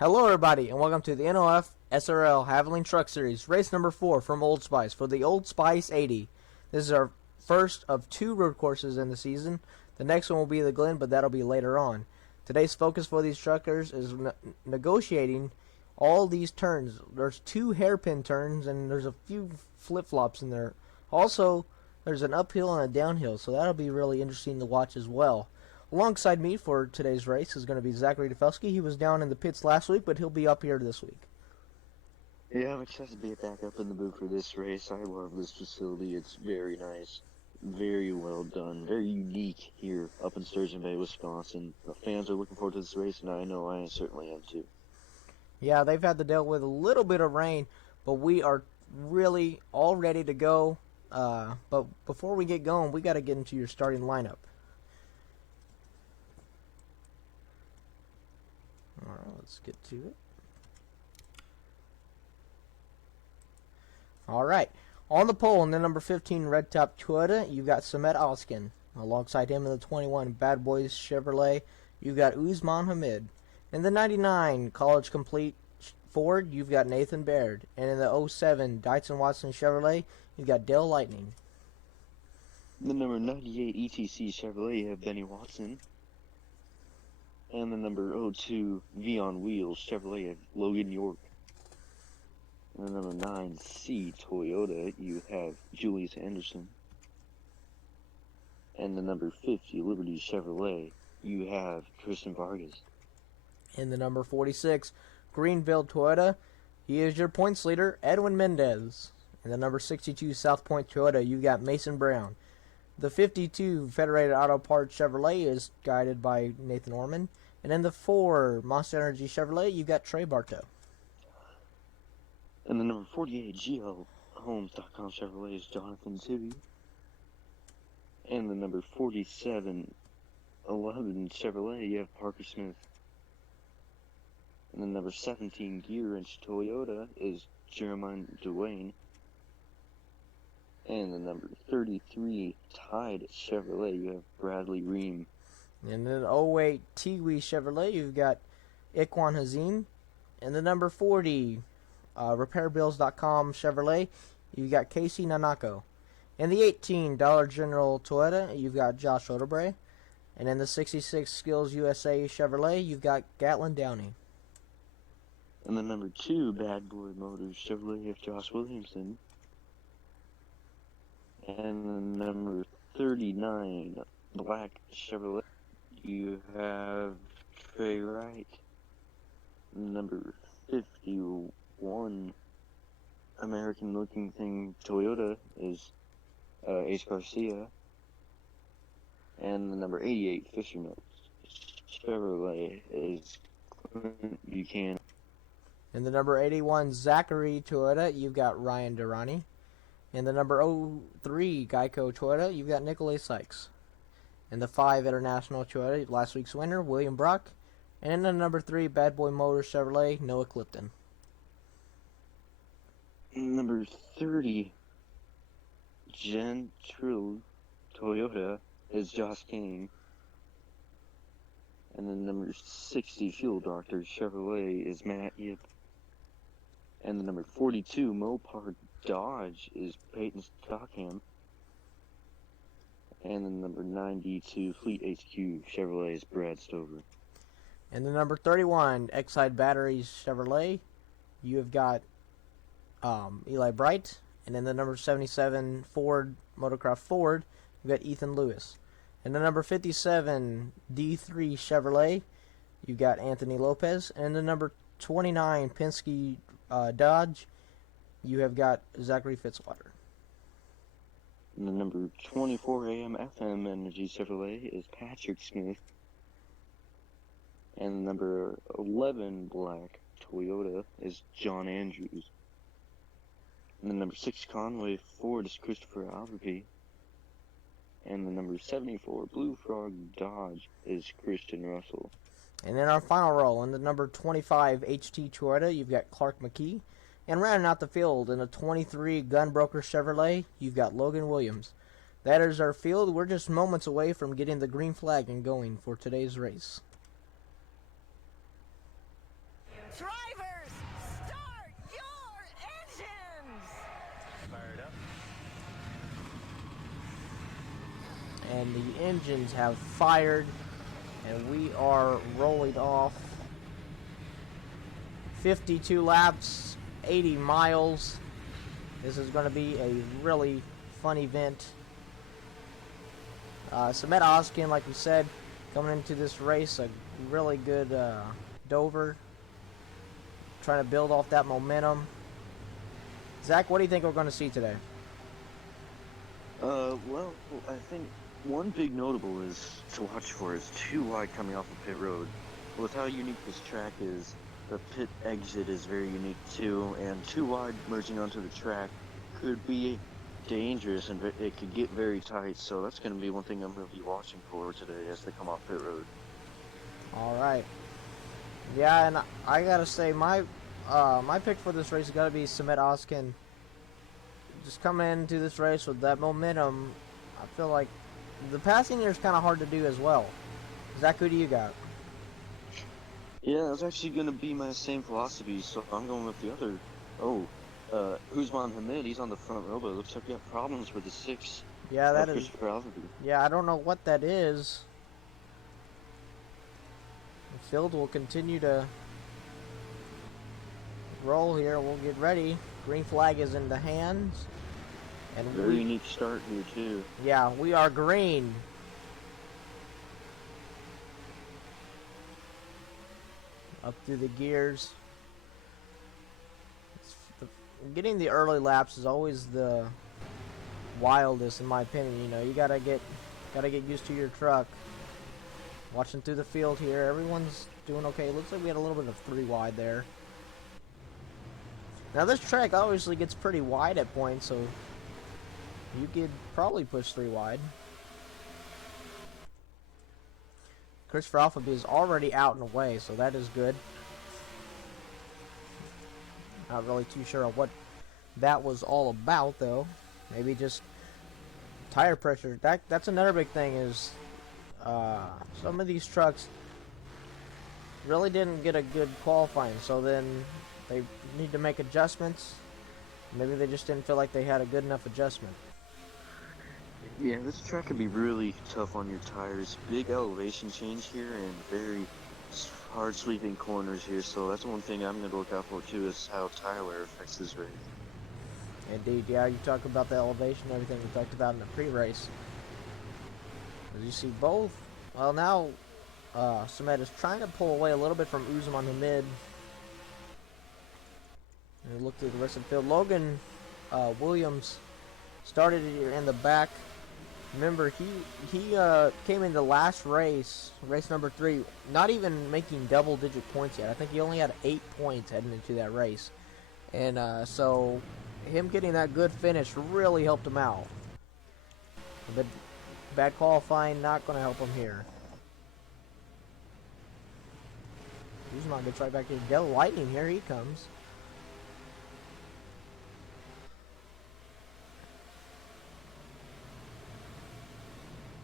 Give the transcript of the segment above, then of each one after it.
Hello everybody and welcome to the NOF SRL Haviland Truck Series, race number 4 from Old Spice for the Old Spice 80. This is our first of 2 road courses in the season. The next one will be the Glen, but that'll be later on. Today's focus for these truckers is negotiating all these turns. There's 2 hairpin turns and there's a few flip-flops in there. Also, there's an uphill and a downhill, so that'll be really interesting to watch as well. Alongside me for today's race is going to be Zachary Defelsky. He was down in the pits last week, but he'll be up here this week. Yeah, I'm excited to be back up in the booth for this race. I love this facility. It's very nice, very well done, very unique here up in Sturgeon Bay, Wisconsin. The fans are looking forward to this race, and I know I certainly am too. Yeah, they've had to deal with a little bit of rain, but we are really all ready to go. But before we get going, we got to get into your starting lineup. Alright, let's get to it. Alright, on the pole in the number 15 Red Top Toyota, you've got Samet Alskin. Alongside him in the 21 Bad Boys Chevrolet, you've got Uzman Hamid. In the 99 College Complete Ford, you've got Nathan Baird. And in the 07 Dyson Watson Chevrolet, you've got Dale Lightning. The number 98 ETC Chevrolet, you have Benny Watson. And the number 02 V on Wheels Chevrolet of Logan York. And the number 9C Toyota, you have Julius Anderson. And the number 50 Liberty Chevrolet, you have Tristan Vargas. In the number 46 Greenville Toyota, he is your points leader, Edwin Mendez. In the number 62 South Point Toyota, you got Mason Brown. The 52 Federated Auto Parts Chevrolet is guided by Nathan Orman. And in the 4 Monster Energy Chevrolet, you've got Trey Bartow. And the number 48 GLHomes.com Chevrolet is Jonathan Tibby. And the number 47 11 Chevrolet, you have Parker Smith. And the number 17 Gear Inch Toyota is Jeremiah Dwayne. And the number 33 Tide Chevrolet, you have Bradley Ream. In the 08 Tiwi Chevrolet, you've got Ikwan Hazim. In the number 40 RepairBills.com Chevrolet, you've got Casey Nanako. In the 18 Dollar General Toyota, you've got Josh Oderbray. And in the 66 Skills USA Chevrolet, you've got Gatlin Downey. And the number 2 Bad Boy Motors Chevrolet, you have Josh Williamson. And the number 39 Black Chevrolet, you have Trey Wright. Number 51 American Looking Thing Toyota is Ace Garcia. And the number 88 Fisherman Chevrolet is Clint Buchanan. In the number 81 Zachary Toyota, you've got Ryan Durrani. In the number 03 Geico Toyota, you've got Nikolai Sykes. In the 5 International Toyota, last week's winner, William Brock. And in the number 3 Bad Boy Motors Chevrolet, Noah Clifton. Number 30 Gentry Toyota is Josh King. And the number 60 Fuel Doctor Chevrolet is Matt Yip. And the number 42 Mopar Dodge is Peyton Stockham. And the number 92 Fleet HQ Chevrolet is Brad Stover. In the number 31 Exide Batteries Chevrolet, you have got Eli Bright. And in the number 77 Ford Motocross Ford, you've got Ethan Lewis. In the number 57 D3 Chevrolet, you've got Anthony Lopez. And in the number 29 Penske Dodge, you have got Zachary Fitzwater. And the number 24 AM FM Energy Chevrolet is Patrick Smith. And the number 11 Black Toyota is John Andrews. And the number 6 Conway Ford is Christopher Alberby. And the number 74 Blue Frog Dodge is Christian Russell. And in our final row, in the number 25 HT Toyota, you've got Clark McKee. And rounding out the field, in the 23 Gunbroker Chevrolet, you've got Logan Williams. That is our field. We're just moments away from getting the green flag and going for today's race. and the engines have fired, and we are rolling off. 52 laps, 80 miles. This is going to be a really fun event. Samet Oskin, like we said, coming into this race, a really good Dover. Trying to build off that momentum. Zach, what do you think we're going to see today? Well, I think one big notable is to watch for is too wide coming off the pit road. With how unique this track is, the pit exit is very unique too, and too wide merging onto the track could be dangerous and it could get very tight. So that's going to be one thing I'm going to be watching for today as they come off pit road. All right. Yeah, and I gotta say my pick for this race has got to be Samet Oskin. Just coming into this race with that momentum, I feel like the passing here is kind of hard to do as well. Zach, who do you got? Yeah, that's actually going to be my same philosophy, so I'm going with the other. Usman Hamid, he's on the front row, but it looks like we have problems with the 6. Yeah, that is. Christopher Allenby. Yeah, I don't know what that is. The field will continue to roll here. We'll get ready. Green flag is in the hands. And very unique start here, too. Yeah, we are green. Up through the gears. Getting the early laps is always the wildest, in my opinion. You know, you gotta get used to your truck. Watching through the field here, everyone's doing okay. Looks like we had a little bit of 3 wide there. Now this track obviously gets pretty wide at points, so you could probably push 3 wide. Christopher Alphaby is already out and away, so that is good. Not really too sure of what that was all about, though. Maybe just tire pressure. That's another big thing is some of these trucks really didn't get a good qualifying, so then they need to make adjustments. Maybe they just didn't feel like they had a good enough adjustment. Yeah, this track could be really tough on your tires. Big elevation change here and very hard sweeping corners here, so that's one thing I'm going to look out for too, is how tire wear affects this race. Indeed, yeah, you talk about the elevation, everything we talked about in the pre-race. As you see both, well now, Samet is trying to pull away a little bit from Usman Hamid. And we look through the rest of the field. Logan Williams started here in the back. Remember, he came in the last race number 3, not even making double-digit points yet. I think he only had 8 points heading into that race. And so him getting that good finish really helped him out. But bad qualifying, not going to help him here. Usman gets right back to Del Lightning. Here he comes.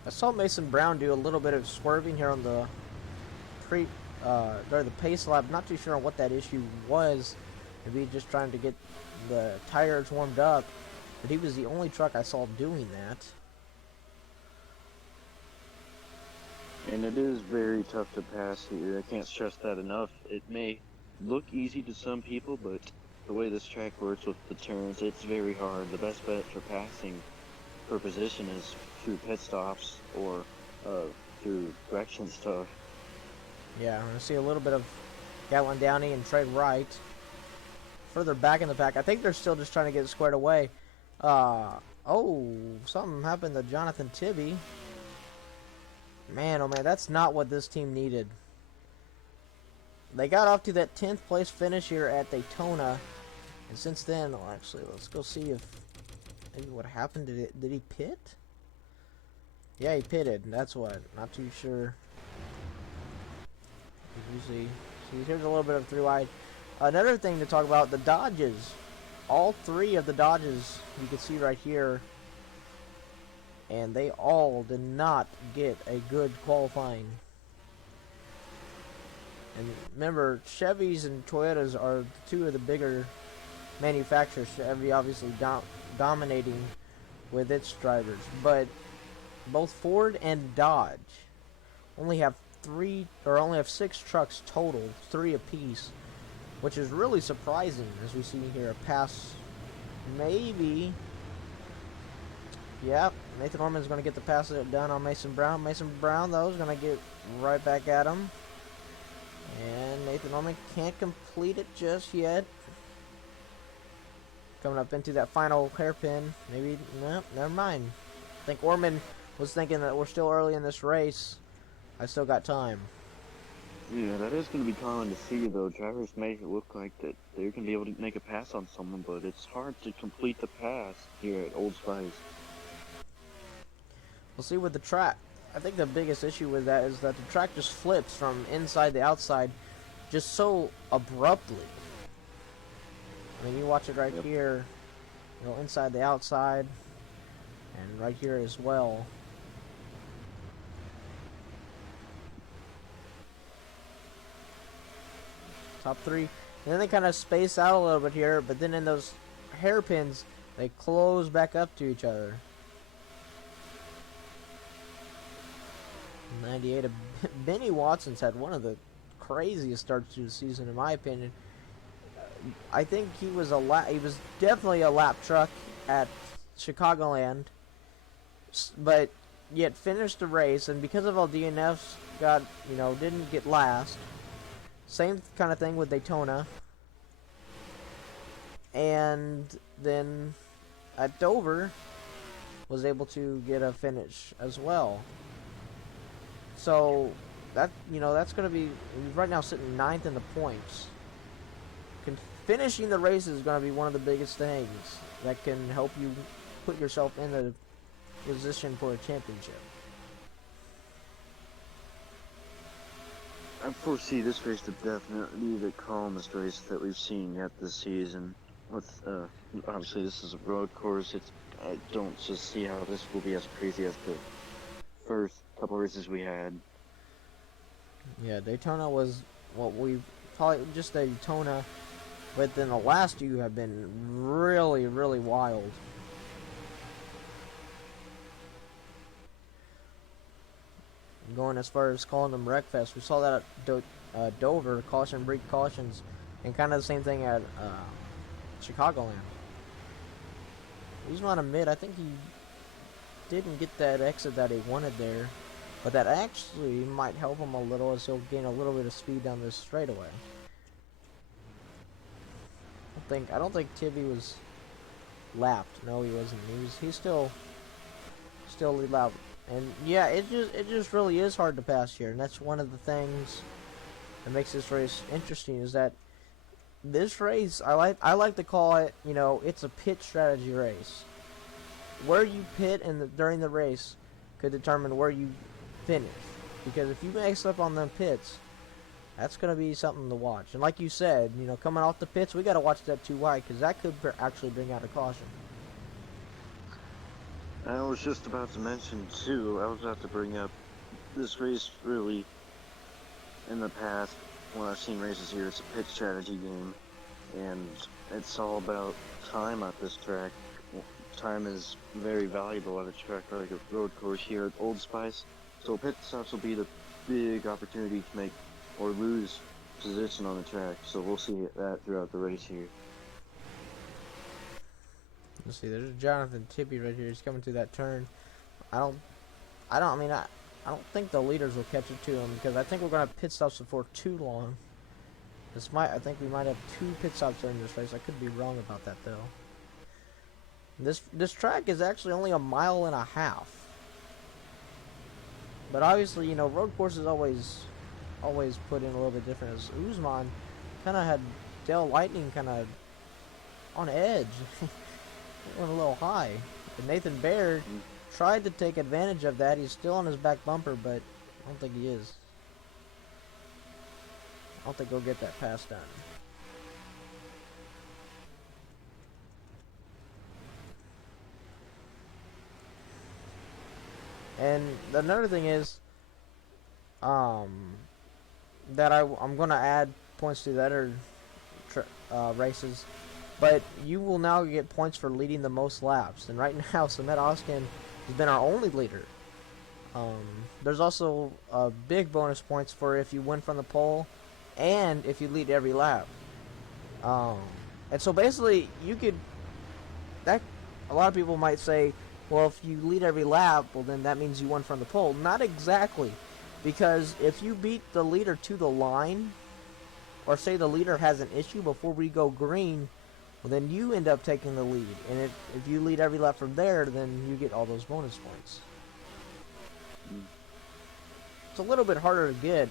I saw Mason Brown do a little bit of swerving here on the during the pace lap. Not too sure on what that issue was. Maybe just trying to get the tires warmed up. But he was the only truck I saw doing that. And it is very tough to pass here. I can't stress that enough. It may look easy to some people, but the way this track works with the turns, it's very hard. The best bet for passing for position is through pit stops or through correction stuff. Yeah, I see a little bit of Gatlin Downey and Trey Wright further back in the pack. I think they're still just trying to get it squared away. Oh, something happened to Jonathan Tibby. Man, oh man, that's not what this team needed. They got off to that 10th place finish here at Daytona, and since then, well, actually, let's go see if maybe what happened. Did he pit? Yeah, he pitted. That's what. Not too sure. You see, here's a little bit of 3 wide. Another thing to talk about: the Dodges. All 3 of the Dodges you can see right here, and they all did not get a good qualifying. And remember, Chevys and Toyotas are 2 of the bigger manufacturers. Chevy obviously dominating with its drivers, but both Ford and Dodge only have six trucks total, 3 apiece, which is really surprising as we see here a pass. Maybe. Yep, Nathan Orman's going to get the pass done on Mason Brown. Mason Brown, though, is going to get right back at him. And Nathan Orman can't complete it just yet. Coming up into that final hairpin. Maybe, no, never mind. I think Orman was thinking that we're still early in this race. I still got time. Yeah, that is going to be common to see, though. Drivers make it look like that they're going to be able to make a pass on someone, but it's hard to complete the pass here at Old Spice. We'll see with the track. I think the biggest issue with that is that the track just flips from inside to outside just so abruptly. I mean, you watch it right here, you know, inside to outside, and right here as well. Top 3. And then they kind of space out a little bit here, but then in those hairpins, they close back up to each other. 98. Benny Watson's had one of the craziest starts to the season, in my opinion. I think he was definitely a lap truck at Chicagoland, but yet finished the race, and because of all DNFs, didn't get last. Same kind of thing with Daytona. And then at Dover was able to get a finish as well. So that's going to be right now sitting 9th in the points. Finishing the race is going to be one of the biggest things that can help you put yourself in a position for a championship. I foresee this race to definitely be the calmest race that we've seen yet this season. With obviously this is a road course. I don't just see how this will be as crazy as the first couple races we had. Yeah, Daytona was what we probably just Daytona, but then the last 2 have been really, really wild. Going as far as calling them Wreckfest, we saw that at Dover, caution, break cautions, and kind of the same thing at Chicagoland. He's not admit, I think he didn't get that exit that he wanted there, but that actually might help him a little as he'll gain a little bit of speed down this straightaway. I don't think Tibby was lapped. No, he wasn't. He's still lead lap. And yeah, it just really is hard to pass here, and that's one of the things that makes this race interesting. Is that this race I like to call it, it's a pit strategy race. Where you pit during the race could determine where you finish, because if you mess up on them pits, that's going to be something to watch. And like you said, coming off the pits, we got to watch that too wide, because that could actually bring out a caution. I was just about to mention, too, I was about to bring up this race really, in the past, when I've seen races here, it's a pit strategy game, and it's all about time at this track. Time is very valuable at a track like a road course here at Old Spice, so pit stops will be the big opportunity to make or lose position on the track, so we'll see that throughout the race here. Let's see, there's Jonathan Tippy right here. He's coming through that turn. I don't think the leaders will catch it to him, because I think we're gonna have pit stops before too long. I think we might have 2 pit stops during this race. I could be wrong about that though. This track is actually only 1.5 miles. But obviously, road courses always put in a little bit different. As Usman kind of had Dell Lightning kind of on edge. Went a little high. And Nathan Baird tried to take advantage of that. He's still on his back bumper, but I don't think he is. I don't think he'll get that pass done. And another thing is, that I'm going to add points to the other races, but you will now get points for leading the most laps. And right now, Samet Oskin has been our only leader. There's also big bonus points for if you win from the pole and if you lead every lap. Um, and so basically, you could that a lot of people might say, well, if you lead every lap, well then that means you won from the pole. Not exactly, because if you beat the leader to the line, or say the leader has an issue before we go green, well then you end up taking the lead. And if you lead every lap from there, then you get all those bonus points. It's a little bit harder to get.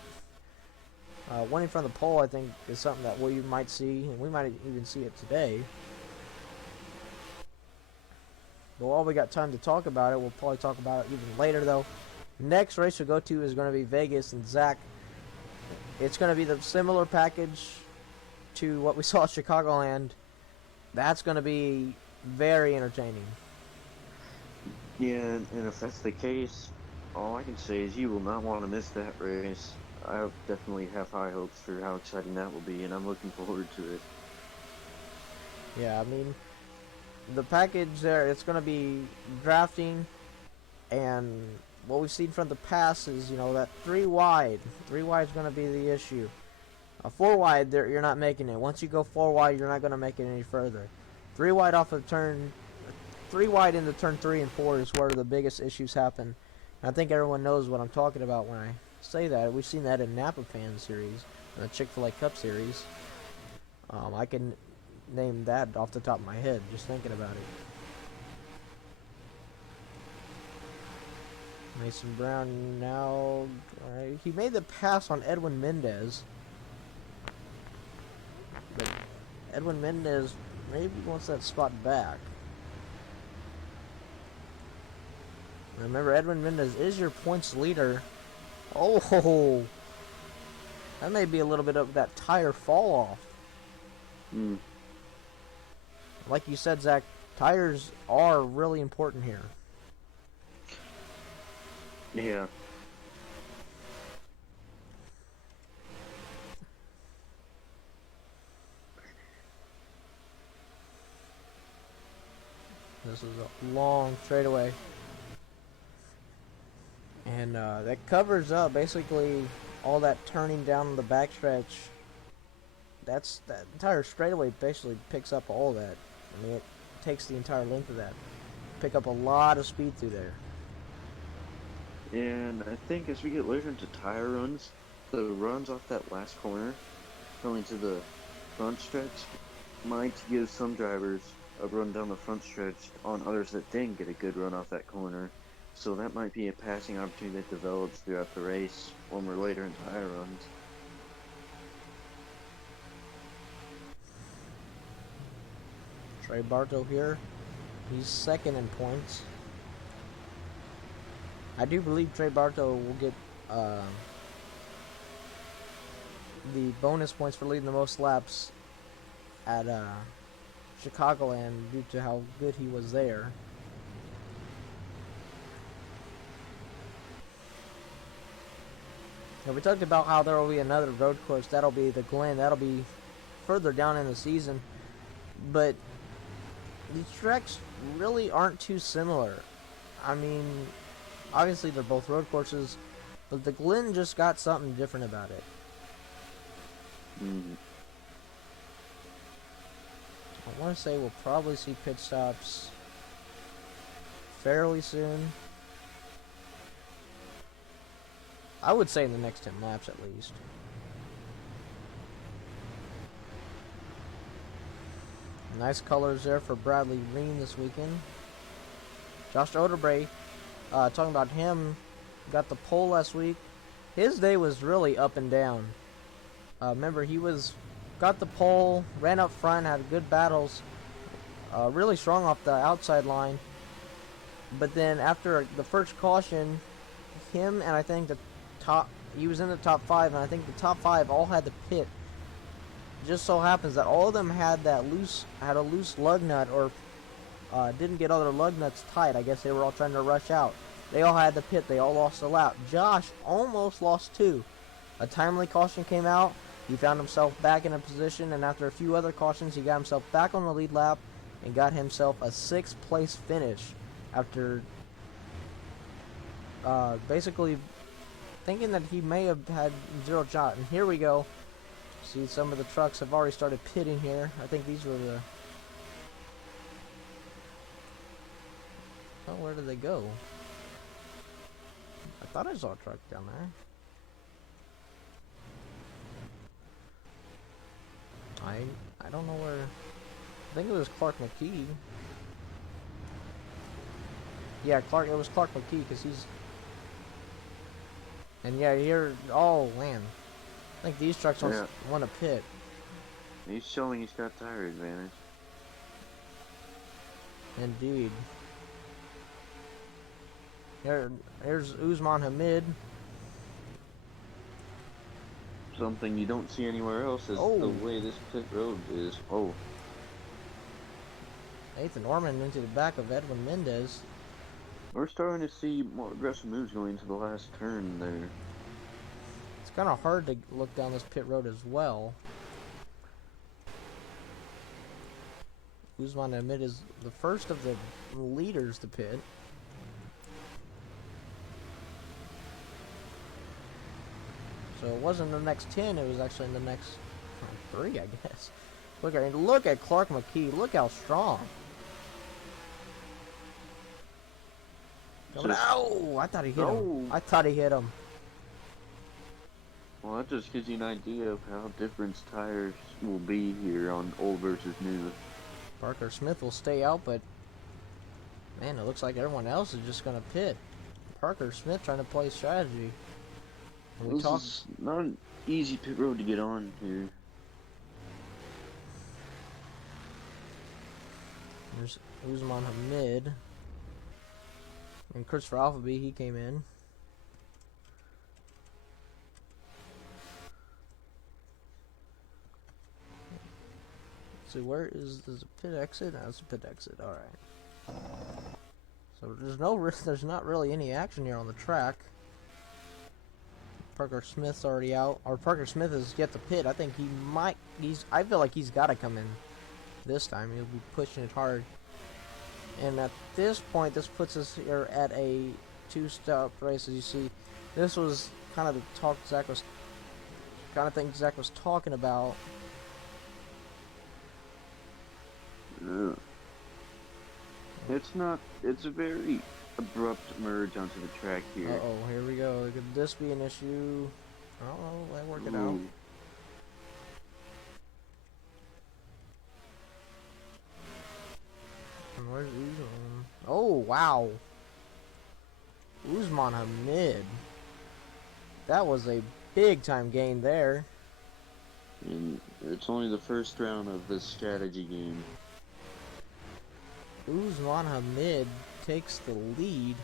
Winning from the pole, I think, is something that we might see, and we might even see it today. But while we got time to talk about it, we'll probably talk about it even later, though. Next race we'll go to is going to be Vegas, and Zach, it's going to be the similar package to what we saw at Chicagoland. That's going to be very entertaining. Yeah, and if that's the case, all I can say is you will not want to miss that race. I definitely have high hopes for how exciting that will be, and I'm looking forward to it. Yeah, I mean, the package there, it's going to be drafting, and what we've seen from the past is, you know, that 3 wide. 3 wide is going to be the issue. 4 wide, there you're not making it. Once you go 4 wide, you're not going to make it any further. 3 wide off of turn, 3 wide into turn 3 and 4 is where the biggest issues happen. And I think everyone knows what I'm talking about when I say that. We've seen that in Napa Fan Series, in the Chick-fil-A Cup Series. I can name that off the top of my head, just thinking about it. Mason Brown now, he made the pass on Edwin Mendez. But Edwin Mendez maybe wants that spot back. Remember, Edwin Mendez is your points leader. Oh, that may be a little bit of that tire fall off. Like you said, Zach, tires are really important here. Yeah. This is a long straightaway. And that covers up basically all that turning down the backstretch. That entire straightaway basically picks up all that. I mean, it takes the entire length of that. Pick up a lot of speed through there. And I think as we get later into tire runs, the runs off that last corner going to the front stretch might give some drivers a run down the front stretch on others that didn't get a good run off that corner. So that might be a passing opportunity that develops throughout the race when we're later in tire runs. Trey Bartow here. He's second in points. I do believe Trey Bartow will get the bonus points for leading the most laps at Chicagoland due to how good he was there. Now, we talked about how there will be another road course. That'll be the Glen. That'll be further down in the season. But these tracks really aren't too similar. I mean, obviously they're both road courses, but the Glen just got something different about it. I want to say we'll probably see pit stops fairly soon. I would say in the next 10 laps at least. Nice colors there for Bradley Green this weekend. Josh Oderbray, talking about him, got the pole last week. His day was really up and down. Remember, he got the pole, ran up front, had good battles, really strong off the outside line. But then after the first caution, him and I think he was in the top 5, and I think the top 5 all had to pit. Just so happens that all of them had a loose lug nut, or didn't get all their lug nuts tight. I guess they were all trying to rush out. They all had to pit. They all lost a lap. Josh almost lost 2. A timely caution came out. He found himself back in a position, and after a few other cautions, he got himself back on the lead lap and got himself a 6th place finish after basically thinking that he may have had zero shot. And here we go. See, some of the trucks have already started pitting here. I think these were the... Oh, where did they go? I thought I saw a truck down there. I don't know where... I think it was Clark McKee. Yeah, Clark. It was Clark McKee because he's... And yeah, here... Oh, man. I think these trucks want to pit. He's showing he's got tire advantage. Indeed. Here's Usman Hamid. Something you don't see anywhere else is the way this pit road is. Oh. Nathan Orman into the back of Edwin Mendez. We're starting to see more aggressive moves going into the last turn there. It's kind of hard to look down this pit road as well. Usman Hamid is the first of the leaders to pit. So it wasn't the next 10, it was actually in the next 3, I guess. Look at Clark McKee. Look how strong. Oh, I thought he hit him. I thought he hit him. Well, that just gives you an idea of how different tires will be here on old versus new. Parker Smith will stay out, but man, it looks like everyone else is just going to pit. Parker Smith trying to play strategy. This is not an easy pit road to get on here. There's Usman Hamid. And Christopher Alphaby, he came in. So where is the pit exit? No, it's a pit exit. All right. So there's no risk. There's not really any action here on the track. Parker Smith's already out, or Parker Smith is yet to pit. I think he might. I feel like he's got to come in this time. He'll be pushing it hard. And at this point, this puts us here at a 2-stop race. As you see, this was kind of the talk Zach was, kind of thing Zach was talking about. It's a very abrupt merge onto the track here. Uh-oh, here we go. Could this be an issue? I don't know. Let's work it out. And where's Usman? Oh, wow. Usman Hamid. That was a big-time gain there. And it's only the first round of this strategy game. Usman Hamid takes the lead.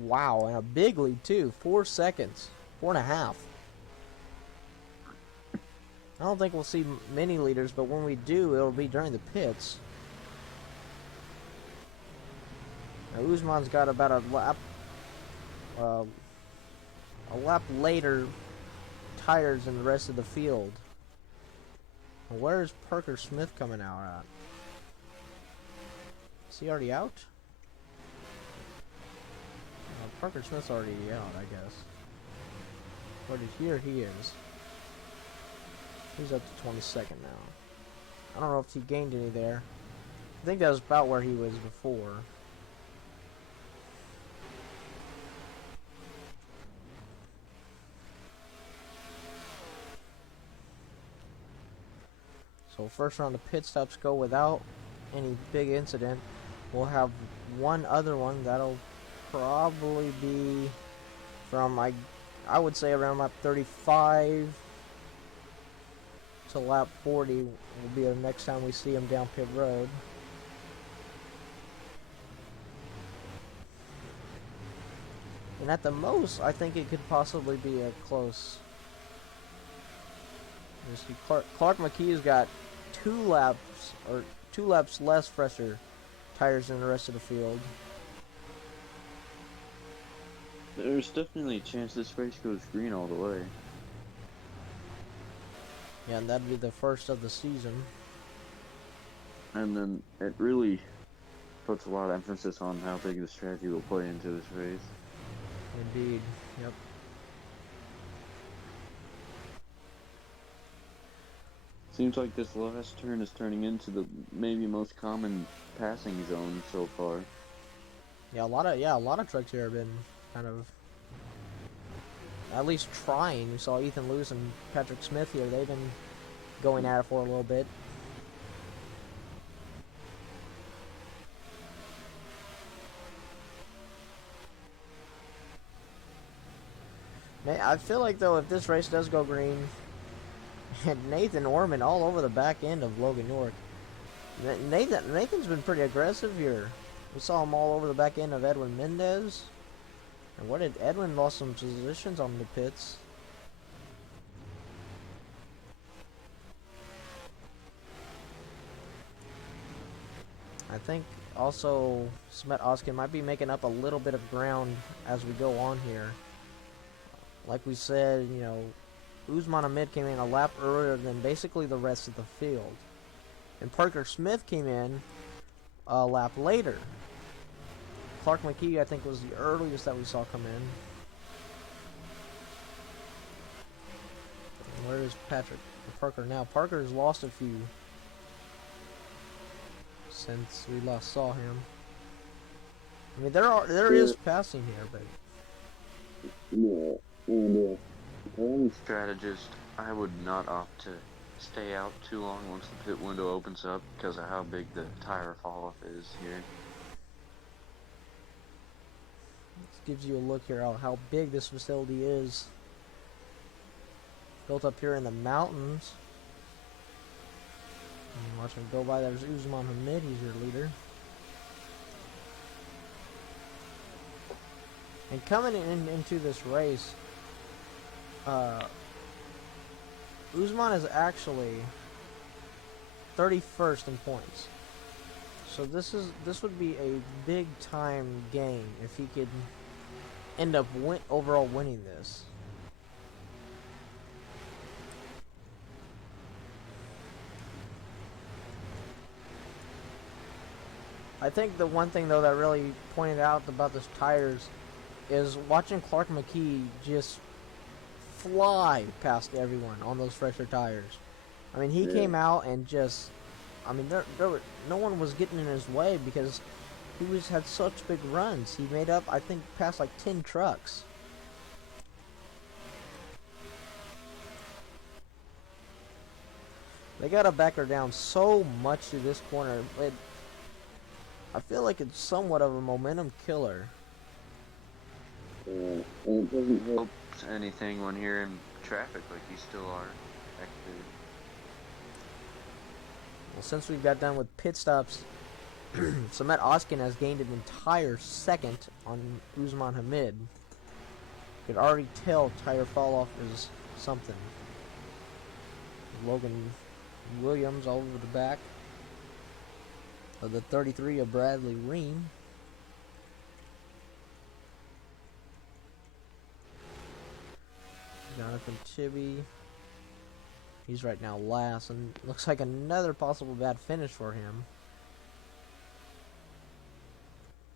Wow, and a big lead too. 4 seconds. 4.5. I don't think we'll see many leaders, but when we do, it'll be during the pits. Now, Usman's got about a lap later tires than the rest of the field. Where's Parker Smith coming out at? Is he already out? Parker Smith's already out, I guess. But here he is. He's up to 22nd now. I don't know if he gained any there. I think that was about where he was before. So first round of pit stops go without any big incident. We'll have one other one that'll probably be from I would say around lap 35 to lap 40 will be the next time we see him down pit road. And at the most, I think it could possibly be a close. You see Clark McKee's got 2 laps less fresher tires than the rest of the field. There's definitely a chance this race goes green all the way. Yeah, and that'd be the first of the season. And then it really puts a lot of emphasis on how big the strategy will play into this race. Indeed. Yep. Seems like this last turn is turning into the maybe most common passing zone so far. Yeah, a lot of trucks here have been kind of at least trying. We saw Ethan Lewis and Patrick Smith here. They've been going at it for a little bit. I feel like, though, if this race does go green, and Nathan Orman all over the back end of Logan York. Nathan's been pretty aggressive here. We saw him all over the back end of Edwin Mendez. And what did Edwin lost some positions on the pits? I think also Smet Oskin might be making up a little bit of ground as we go on here. Like we said, you know, Usman Ahmed came in a lap earlier than basically the rest of the field. And Parker Smith came in a lap later. Clark McKee, I think, was the earliest that we saw come in. And where is Parker now? Parker's lost a few since we last saw him. I mean, there is passing here, but yeah, and any strategist, I would not opt to stay out too long once the pit window opens up because of how big the tire fall off is here. this gives you a look here at how big this facility is. Built up here in the mountains. And watch him go by. There's Usman Hamid. He's your leader. And coming into this race, Usman is actually 31st in points. So this would be a big time gain if he could end up overall winning this. I think the one thing, though, that really pointed out about this tires is watching Clark McKee just fly past everyone on those fresher tires. I mean, he came out and just, I mean, no one was getting in his way because he had such big runs. He made up, I think, past like 10 trucks. They gotta back her down so much through this corner. I feel like it's somewhat of a momentum killer. And it doesn't help anything when you're in traffic like you still are. Actually. Well, since we got done with pit stops, Samet Oskin has gained an entire second on Usman Hamid. You could already tell tire fall off is something. Logan Williams all over the back of the 33 of Bradley Ream. Jonathan Tibby. He's right now last, and looks like another possible bad finish for him.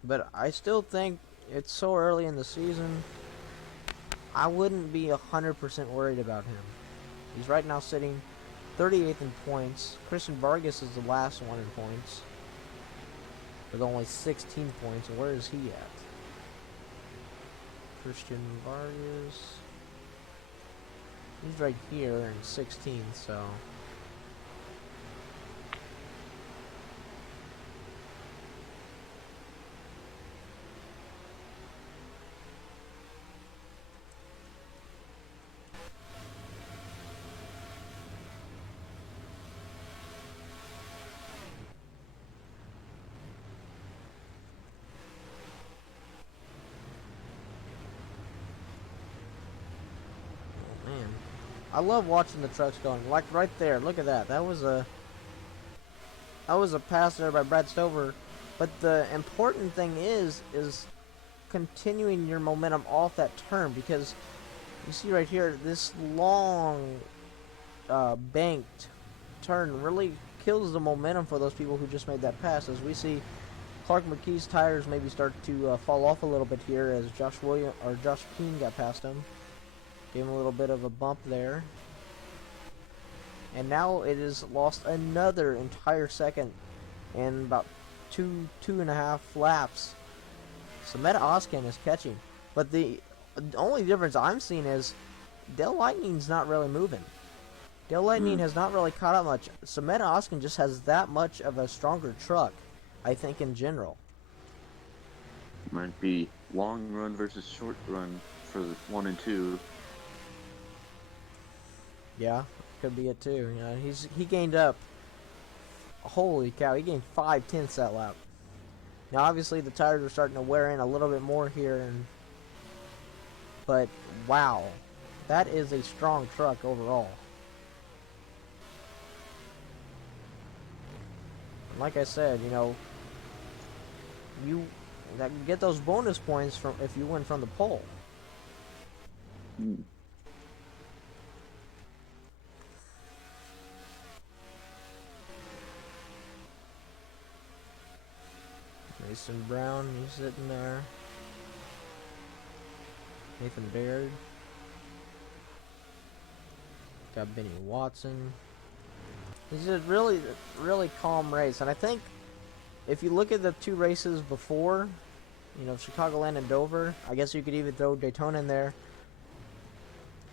But I still think it's so early in the season, I wouldn't be 100% worried about him. He's right now sitting 38th in points. Christian Vargas is the last one in points with only 16 points. And where is he at? Christian Vargas. He's right here in 16th, so. I love watching the trucks going. Like right there, look at that. That was a pass there by Brad Stover. But the important thing is continuing your momentum off that turn, because you see right here, this long banked turn really kills the momentum for those people who just made that pass. As we see Clark McKee's tires maybe start to fall off a little bit here as Josh Keane got past him. Gave him a little bit of a bump there. And now it has lost another entire second in about two and a half laps. Sameta Oskin is catching. But the only difference I'm seeing is Dale Lightning's not really moving. Dale Lightning has not really caught up much. Sameta Oskin just has that much of a stronger truck, I think, in general. Might be long run versus short run for the 1 and 2. Yeah, could be it too. You know, he gained up. Holy cow, he gained 5/10 that lap. Now, obviously, the tires are starting to wear in a little bit more here, but wow, that is a strong truck overall. Like I said, you know, you get those bonus points from if you win from the pole. Mason Brown, he's sitting there. Nathan Baird. Got Benny Watson. This is a really, really calm race. And I think if you look at the two races before, you know, Chicagoland and Dover, I guess you could even throw Daytona in there.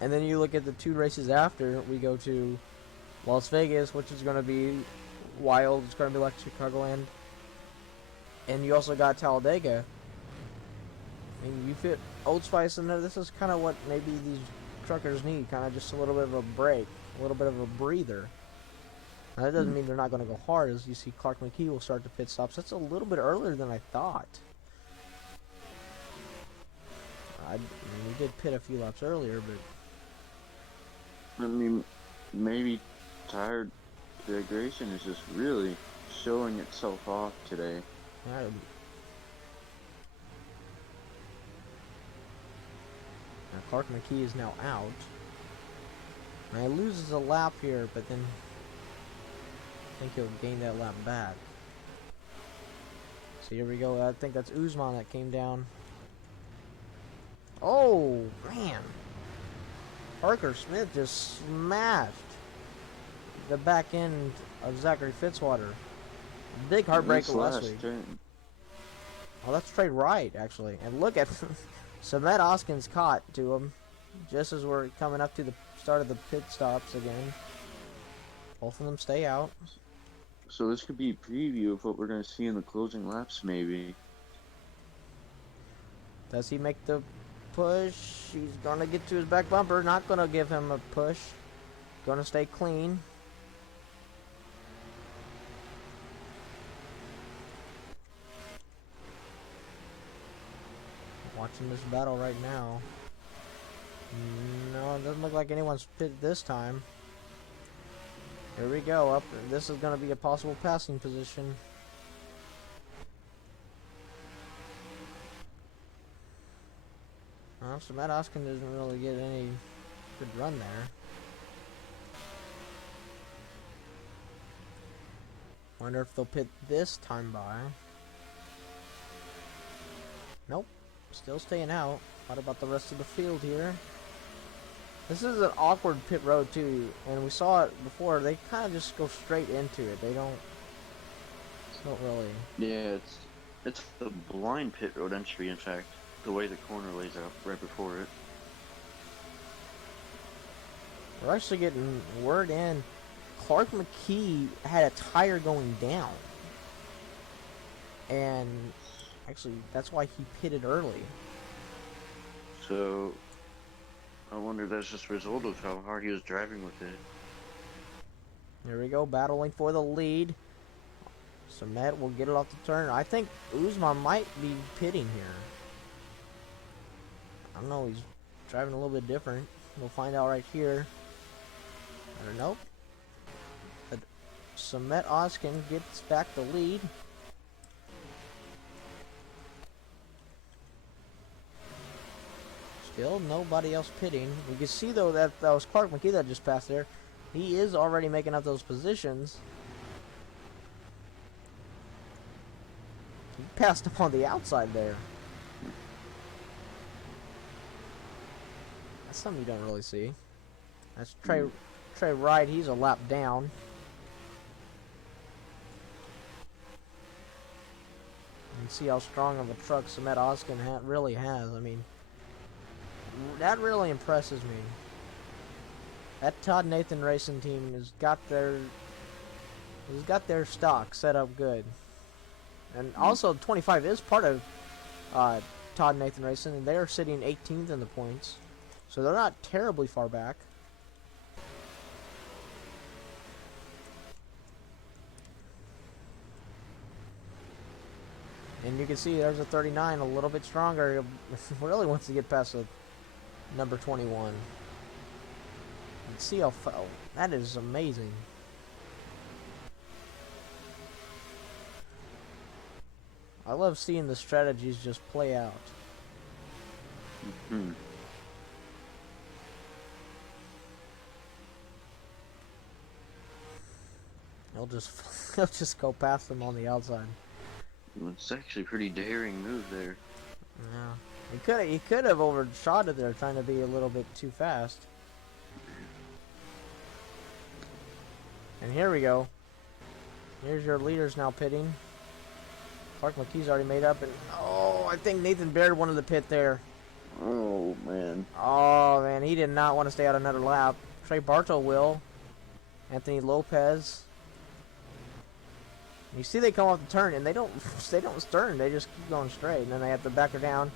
And then you look at the two races after, we go to Las Vegas, which is going to be wild. It's going to be like Chicagoland. And you also got Talladega. I mean, you fit Old Spice in there. This is kind of what maybe these truckers need. Kind of just a little bit of a break. A little bit of a breather. Now, that doesn't mean they're not going to go hard. As you see, Clark McKee will start the pit stops. That's a little bit earlier than I thought. I mean, we did pit a few laps earlier, but... I mean, maybe tire degradation is just really showing itself off today. Now, Clark McKee is now out. Now, he loses a lap here, but then I think he'll gain that lap back. So here we go. I think that's Usman that came down. Oh, man. Parker Smith just smashed the back end of Zachary Fitzwater. Big heartbreaker last week. Oh, that's Trey Wright, actually. And look at Samet Oskin's caught to him just as we're coming up to the start of the pit stops again. Both of them stay out. So this could be a preview of what we're going to see in the closing laps, maybe. Does he make the push? He's going to get to his back bumper. Not going to give him a push. Going to stay clean. Watching this battle right now. No, it doesn't look like anyone's pitted this time. Here we go. Up. This is going to be a possible passing position. Well, so Matt Oskin doesn't really get any good run there. Wonder if they'll pit this time by. Nope. Still staying out. What about the rest of the field here? This is an awkward pit road too, and we saw it before. They kind of just go straight into it. They don't really. Yeah, it's the blind pit road entry. In fact, the way the corner lays out right before it. We're actually getting word in. Clark McKee had a tire going down, and actually that's why he pitted early. So I wonder if that's just a result of how hard he was driving with it. There we go, battling for the lead. Samet will get it off the turn. I think Usman might be pitting here. I don't know, he's driving a little bit different. We'll find out right here. I don't know. But Samet Oskin gets back the lead. Still nobody else pitting. We can see though that was Clark McKee that just passed there. He is already making up those positions. He passed him on the outside there. That's something you don't really see. That's Trey Wright. He's a lap down. You can see how strong of a truck Samet Oskin really has. I mean, that really impresses me. That Todd Nathan Racing team has got their stock set up good. And also 25 is part of Todd Nathan Racing, and they are sitting 18th in the points. So they're not terribly far back. And you can see there's a 39, a little bit stronger. He really wants to get past a number 21. And see how that is amazing. I love seeing the strategies just play out. Mm-hmm. He'll just go past them on the outside. It's actually a pretty daring move there. Yeah, he could have overshot it there, trying to be a little bit too fast. And here we go. Here's your leaders now pitting. Clark McKee's already made up, and oh, I think Nathan Baird wanted to pit there. Oh man. Oh man, he did not want to stay out another lap. Trey Bartow will. Anthony Lopez. You see they come off the turn and they don't turn, they just keep going straight, and then they have to back her down.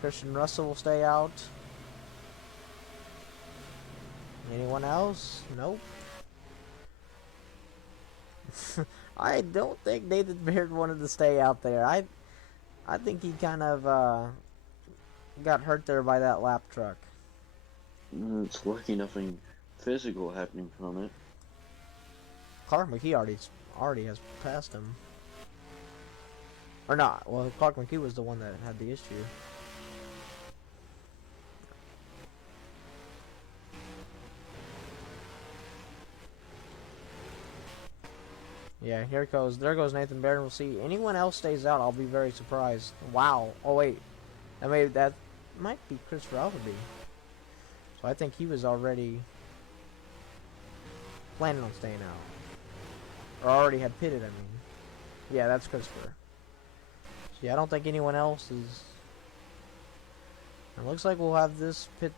Christian Russell will stay out. Anyone else? Nope. I don't think Nathan Baird wanted to stay out there. I think he kind of got hurt there by that lap truck. It's lucky nothing physical happening from it. Clark McKee already has passed him. Or not. Well, Clark McKee was the one that had the issue. Yeah, here goes. There goes Nathan Baird. We'll see. Anyone else stays out, I'll be very surprised. Wow. Oh, wait. That might be Christopher Appleby. So I think he was already planning on staying out. Or already had pitted, I mean. Yeah, that's Christopher. So yeah, I don't think anyone else is. It looks like we'll have this pit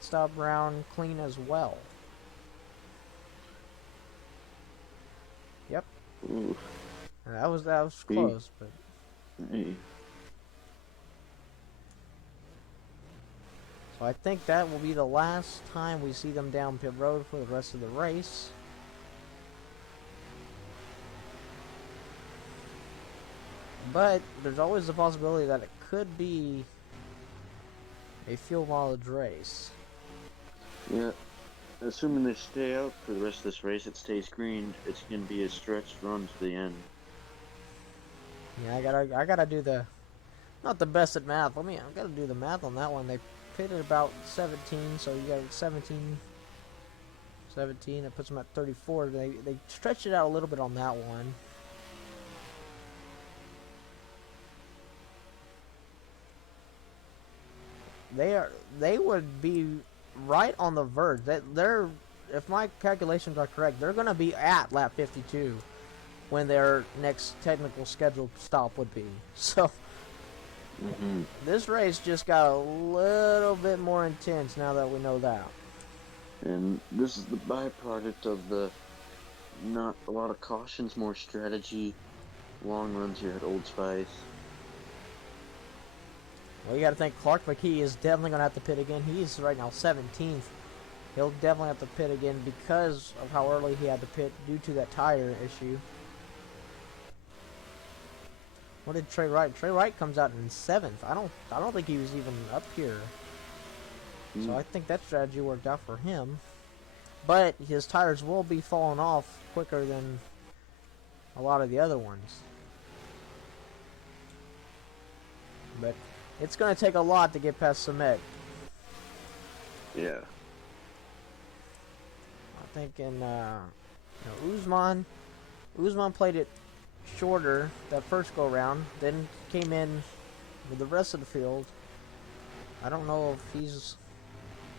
stop round clean as well. Yep. Ooh. That was close, but. Hey. So I think that will be the last time we see them down pit road for the rest of the race. But there's always the possibility that it could be a fuel mileage race. Yeah. Assuming they stay out for the rest of this race, it stays green, it's gonna be a stretched run to the end. Yeah, I gotta do the, not the best at math. I gotta do the math on that one. They pitted about 17, so you got 17. It puts them at 34. They stretched it out a little bit on that one. They would be right on the verge. They're, if my calculations are correct, they're going to be at lap 52 when their next technical scheduled stop would be. So this race just got a little bit more intense now that we know that. And this is the byproduct of the not a lot of cautions, more strategy, long runs here at Old Spice. Well, you got to think Clark McKee is definitely going to have to pit again. He's right now 17th. He'll definitely have to pit again because of how early he had to pit due to that tire issue. What did Trey Wright? Trey Wright comes out in 7th. I don't think he was even up here. So I think that strategy worked out for him. But his tires will be falling off quicker than a lot of the other ones. But it's going to take a lot to get past Samet. Yeah. I think in Usman played it shorter that first go round, then came in with the rest of the field. I don't know if he's...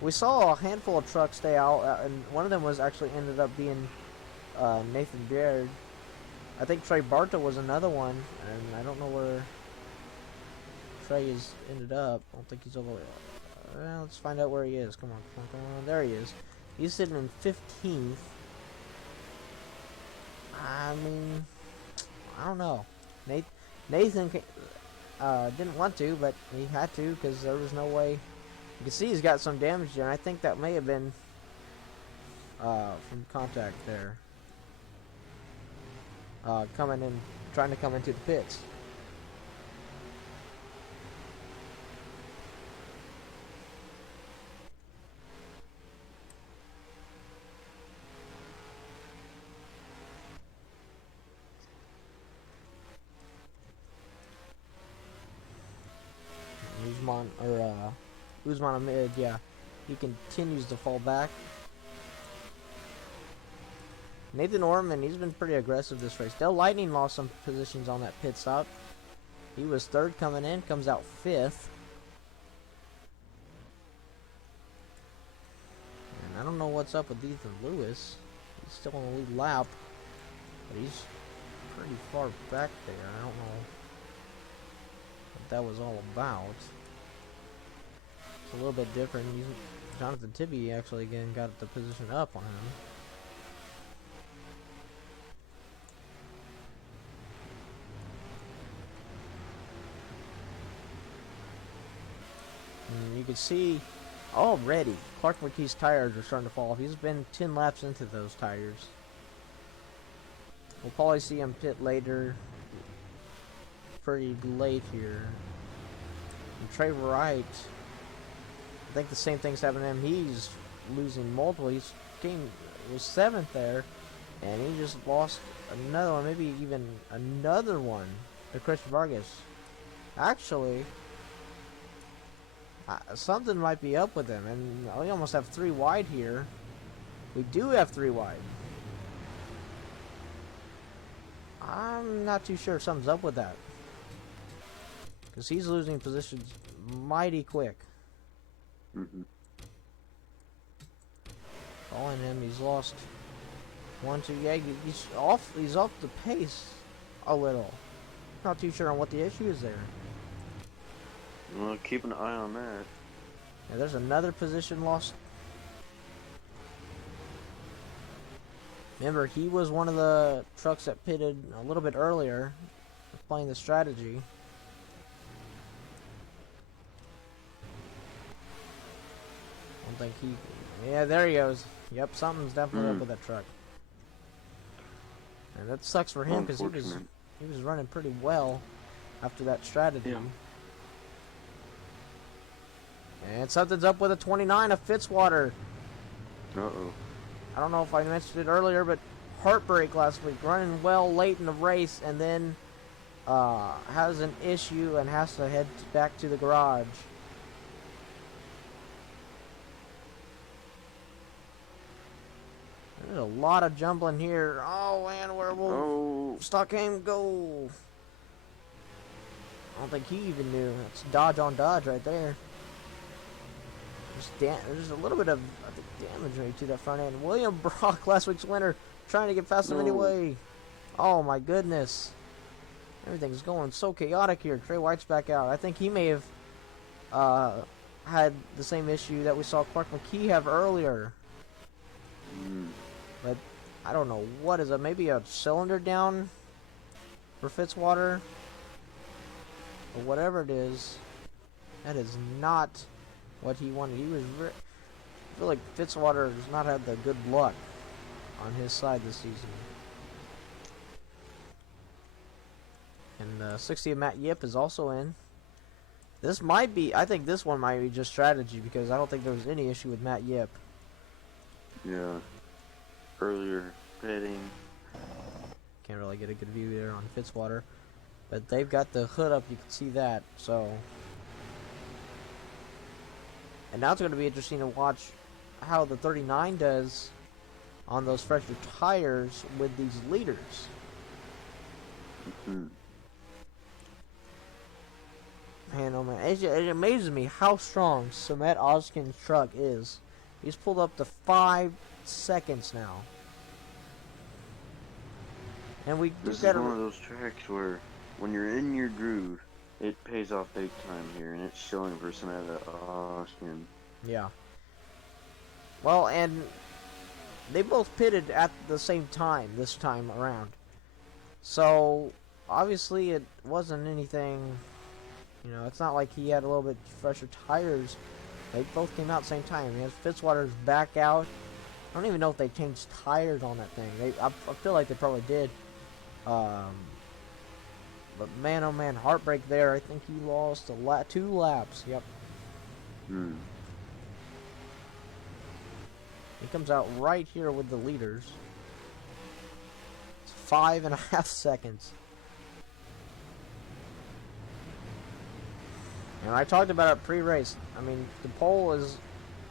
We saw a handful of trucks stay out, and one of them was actually ended up being Nathan Baird. I think Trey Barta was another one, and I don't know where Trey has ended up. I don't think he's over. Well, let's find out where he is. Come on, come on, come on. There he is. He's sitting in 15th. I mean, I don't know. Nathan didn't want to, but he had to because there was no way. You can see he's got some damage there. And I think that may have been from contact there. Coming in, trying to come into the pits. Usman Ahmed, yeah, he continues to fall back. Nathan Orman, he's been pretty aggressive this race. Dell Lightning lost some positions on that pit stop. He was third coming in, comes out fifth. And I don't know what's up with Ethan Lewis. He's still on the lead lap, but he's pretty far back there. I don't know what that was all about. It's a little bit different. Jonathan Tibby actually again got the position up on him. And you can see already Clark McKee's tires are starting to fall off. He's been 10 laps into those tires. We'll probably see him pit later. Pretty late here. And Trey Wright, I think the same thing's happening to him. He's losing multiple. Was 7th there, and he just lost another one, maybe even another one to Chris Vargas. Actually, something might be up with him, and we almost have 3 wide here. We do have 3 wide. I'm not too sure if something's up with that, because he's losing positions mighty quick. Following him, he's lost 1, 2. Yeah, he's off the pace a little. Not too sure on what the issue is there. Well, keep an eye on that. Yeah, there's another position lost. Remember, he was one of the trucks that pitted a little bit earlier, playing the strategy. I don't think he... Yeah, there he goes. Yep, something's definitely up with that truck. And that sucks for him because he was running pretty well after that strategy. Yeah. And something's up with a 29 of Fitzwater. Uh-oh. I don't know if I mentioned it earlier, but heartbreak last week. Running well late in the race and then has an issue and has to head back to the garage. There's a lot of jumbling here. Oh, and where will Stockholm go? I don't think he even knew. That's dodge on dodge right there. There's a little bit of, I think, damage rate to that front end. William Brock, last week's winner, trying to get past him anyway. Oh my goodness. Everything's going so chaotic here. Trey White's back out. I think he may have had the same issue that we saw Clark McKee have earlier. But I don't know what is it. Maybe a cylinder down for Fitzwater, or whatever it is. That is not what he wanted. I feel like Fitzwater has not had the good luck on his side this season. And 60 of Matt Yip is also in. This might be, I think this one might be just strategy, because I don't think there was any issue with Matt Yip. Yeah. Earlier pitting. Can't really get a good view there on Fitzwater. But they've got the hood up, you can see that, so. And now it's going to be interesting to watch how the 39 does on those fresher tires with these leaders. Hmm. Man, oh man, it amazes me how strong Samet Oskin's truck is. He's pulled up to 5 seconds now. And we do This is gotta... one of those tracks where, when you're in your groove, it pays off big time here, and it's showing for Samantha Austin. Yeah. Well, and they both pitted at the same time this time around. So, obviously it wasn't anything, you know, it's not like he had a little bit fresher tires. They both came out at the same time. He has Fitzwater's back out. I don't even know if they changed tires on that thing. I feel like they probably did. But man, oh man, heartbreak there. I think he lost 2 laps. Yep. Hmm. He comes out right here with the leaders. It's 5.5 seconds. And I talked about it pre-race. I mean, the pole is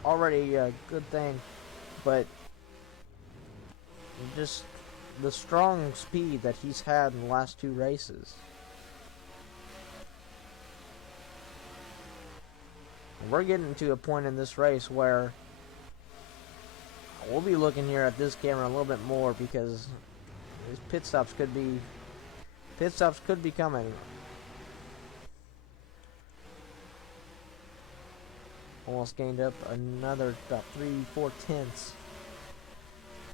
already a good thing, but just the strong speed that he's had in the last 2 races. And we're getting to a point in this race where we'll be looking here at this camera a little bit more because these pit stops could be coming. Almost gained up another about 3-4 tenths.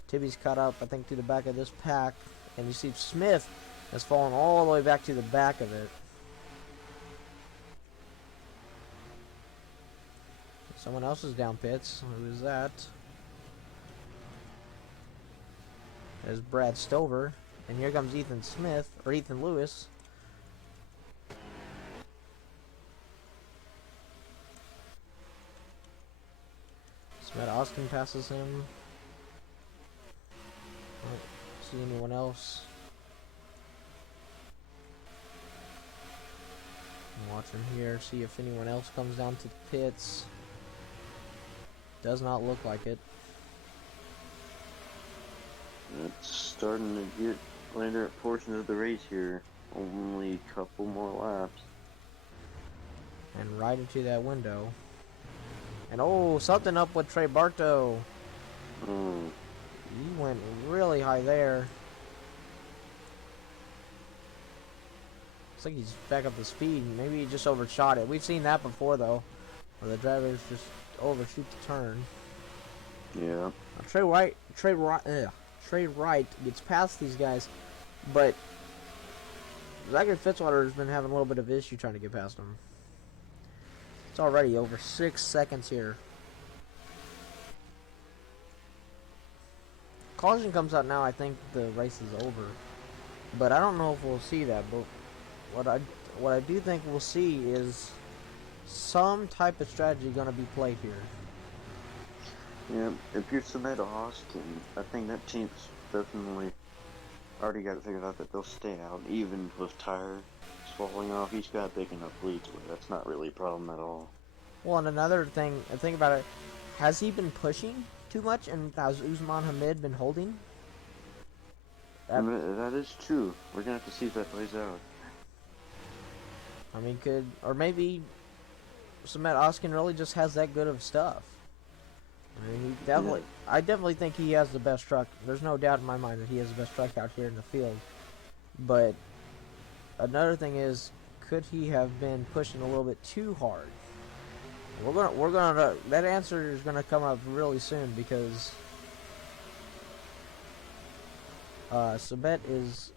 Tibby's caught up, I think, to the back of this pack, and you see Smith has fallen all the way back to the back of it. Someone else is down pits. Who is that? There's Brad Stover, and here comes Ethan Smith, or Ethan Lewis. Smith Austin passes him. Don't see anyone else. I'm watching here, see if anyone else comes down to the pits. Does not look like it. It's starting to get later portions of the race here. Only a couple more laps. And right into that window. And oh, something up with Trey Bartow. Hmm. He went really high there. Looks like he's back up to speed. Maybe he just overshot it. We've seen that before though, where the drivers just overshoot the turn. Yeah. Trey Wright gets past these guys, but Zachary Fitzwater has been having a little bit of issue trying to get past him. It's already over 6 seconds here. Caution comes out now. I think the race is over, but I don't know if we'll see that. But what I do think we'll see is some type of strategy going to be played here. Yeah, if you're Samantha Austin, I think that team's definitely already got it figured out that they'll stay out, even with tires falling off. He's got big enough leads where that's not really a problem at all. Well, and another thing, think about it, has he been pushing too much, and has Usman Hamid been holding? That is true. We're gonna have to see if that plays out. I mean, or maybe Samet Oskin really just has that good of stuff. I mean, I definitely think he has the best truck. There's no doubt in my mind that he has the best truck out here in the field. But another thing is, could he have been pushing a little bit too hard? That answer is gonna come up really soon because Samet is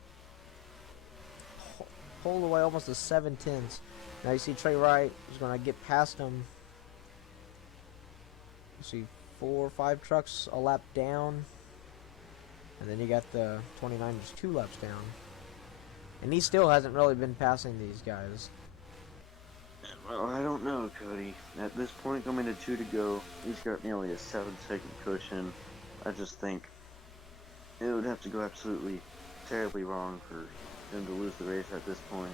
pulled away almost to 7 tenths. Now you see Trey Wright is gonna get past him. You see 4 or 5 trucks a lap down, and then you got the 29 just 2 laps down, and he still hasn't really been passing these guys. Well, I don't know, Cody. At this point, coming to 2 to go, he's got nearly a 7-second cushion. I just think it would have to go absolutely terribly wrong for him to lose the race at this point.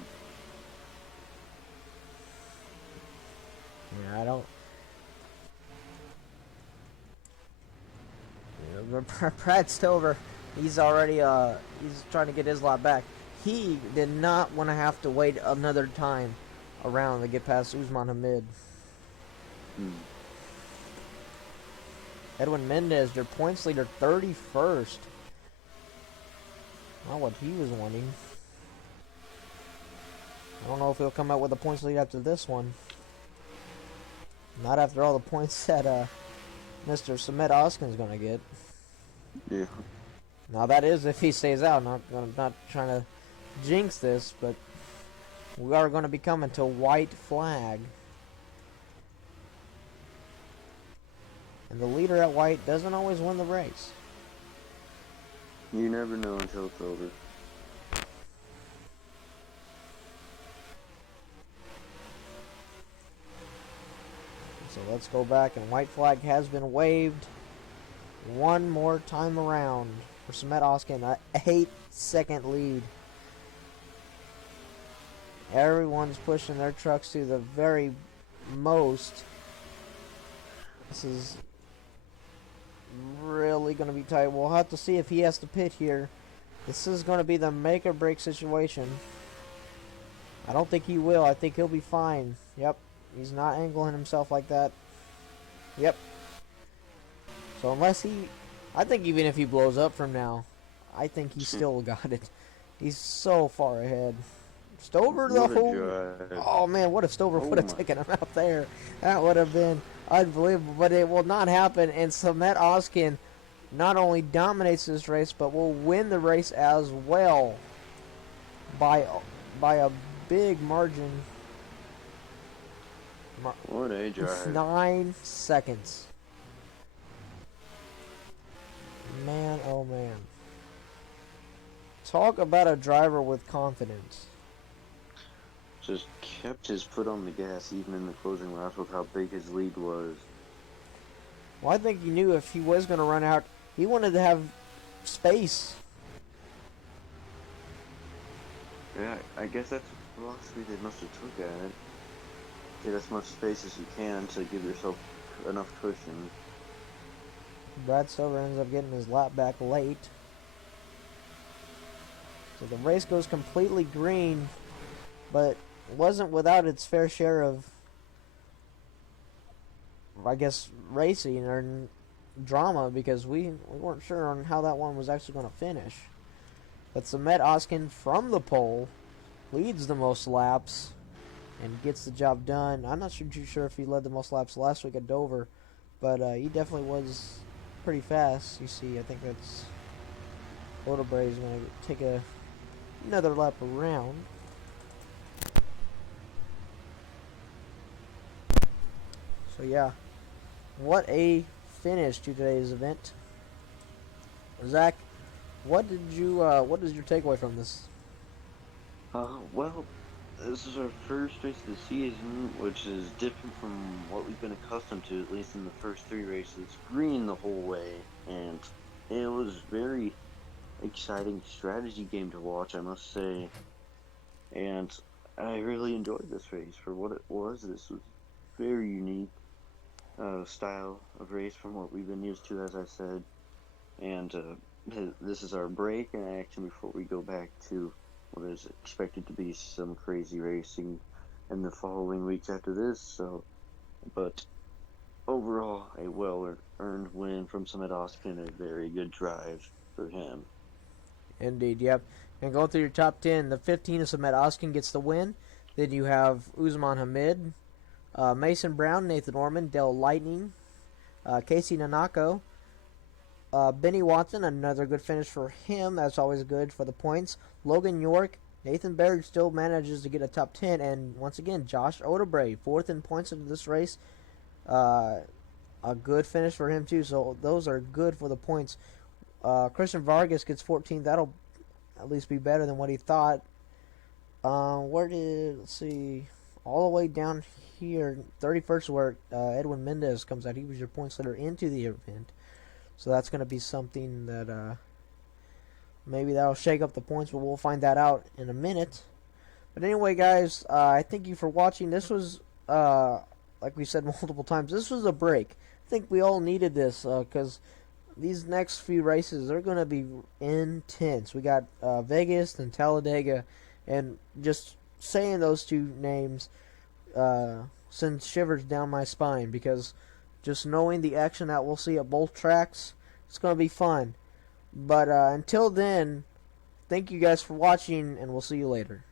Yeah, I don't. Brad Stover, he's already he's trying to get his lap back. he did not want to have to wait another time around to get past Usman Hamid. Edwin Mendez, their points leader, 31st. Not what he was wanting. I don't know if he'll come out with a points lead after this one. Not after all the points that Mr. Samet Oskin's going to get. Yeah. Now that is if he stays out. I'm not trying to jinx this, but we are going to be coming to white flag. And the leader at white doesn't always win the race. You never know until it's over. So let's go back, and white flag has been waved one more time around for Samet Oskin, an 8-second lead. Everyone's pushing their trucks to the very most. This is really going to be tight. We'll have to see if he has to pit here. This is going to be the make or break situation. I don't think he will. I think he'll be fine. Yep. He's not angling himself like that. Yep. So unless he... I think even if he blows up from now, I think he still got it. He's so far ahead. Stover, oh man, what if Stover would have taken him out there? That would have been unbelievable, but it will not happen. And Samet Oskin not only dominates this race, but will win the race as well by a big margin. What a drive. 9 seconds. Man, oh man. Talk about a driver with confidence. Just kept his foot on the gas even in the closing laps with how big his lead was. Well, I think he knew if he was going to run out, he wanted to have space. Yeah, I guess that's the philosophy they must have took at it. Get as much space as you can to give yourself enough cushion. Brad Silver ends up getting his lap back late. So the race goes completely green, but wasn't without its fair share of, I guess, racing or drama, because we weren't sure on how that one was actually going to finish. But Samet Oskin from the pole leads the most laps and gets the job done. I'm not too sure if he led the most laps last week at Dover, but he definitely was pretty fast. You see, I think that's Oderbray is going to take another lap around. So yeah, what a finish to today's event. Zach, what is your takeaway from this? Well, this is our first race of the season, which is different from what we've been accustomed to, at least in the first 3 races. Green the whole way, and it was very exciting strategy game to watch, I must say. And I really enjoyed this race for what it was. This was very unique style of race from what we've been used to, as I said. And this is our break in action before we go back to what is expected to be some crazy racing in the following weeks after this. So, but overall, a well-earned win from Samet Oskin, a very good drive for him. Indeed, yep. And going through your top 10, the 15 of Samet Oskin gets the win. Then you have Usman Hamid, Mason Brown, Nathan Orman, Dale Lightning, Casey Nanako, Benny Watson, another good finish for him. That's always good for the points. Logan York, Nathan Baird still manages to get a top 10. And once again, Josh Oderbray, 4th in points into this race. A good finish for him too. So those are good for the points. Christian Vargas gets 14th. That'll at least be better than what he thought. Let's see, all the way down here, 31st, where Edwin Mendez comes out. He was your points leader into the event. So that's going to be something that maybe that'll shake up the points, but we'll find that out in a minute. But anyway, guys, I thank you for watching. This was, like we said multiple times, this was a break. I think we all needed this because these next few races are going to be intense. We got Vegas and Talladega, and just saying those two names sends shivers down my spine because just knowing the action that we'll see at both tracks, it's going to be fun. But until then, thank you guys for watching, and we'll see you later.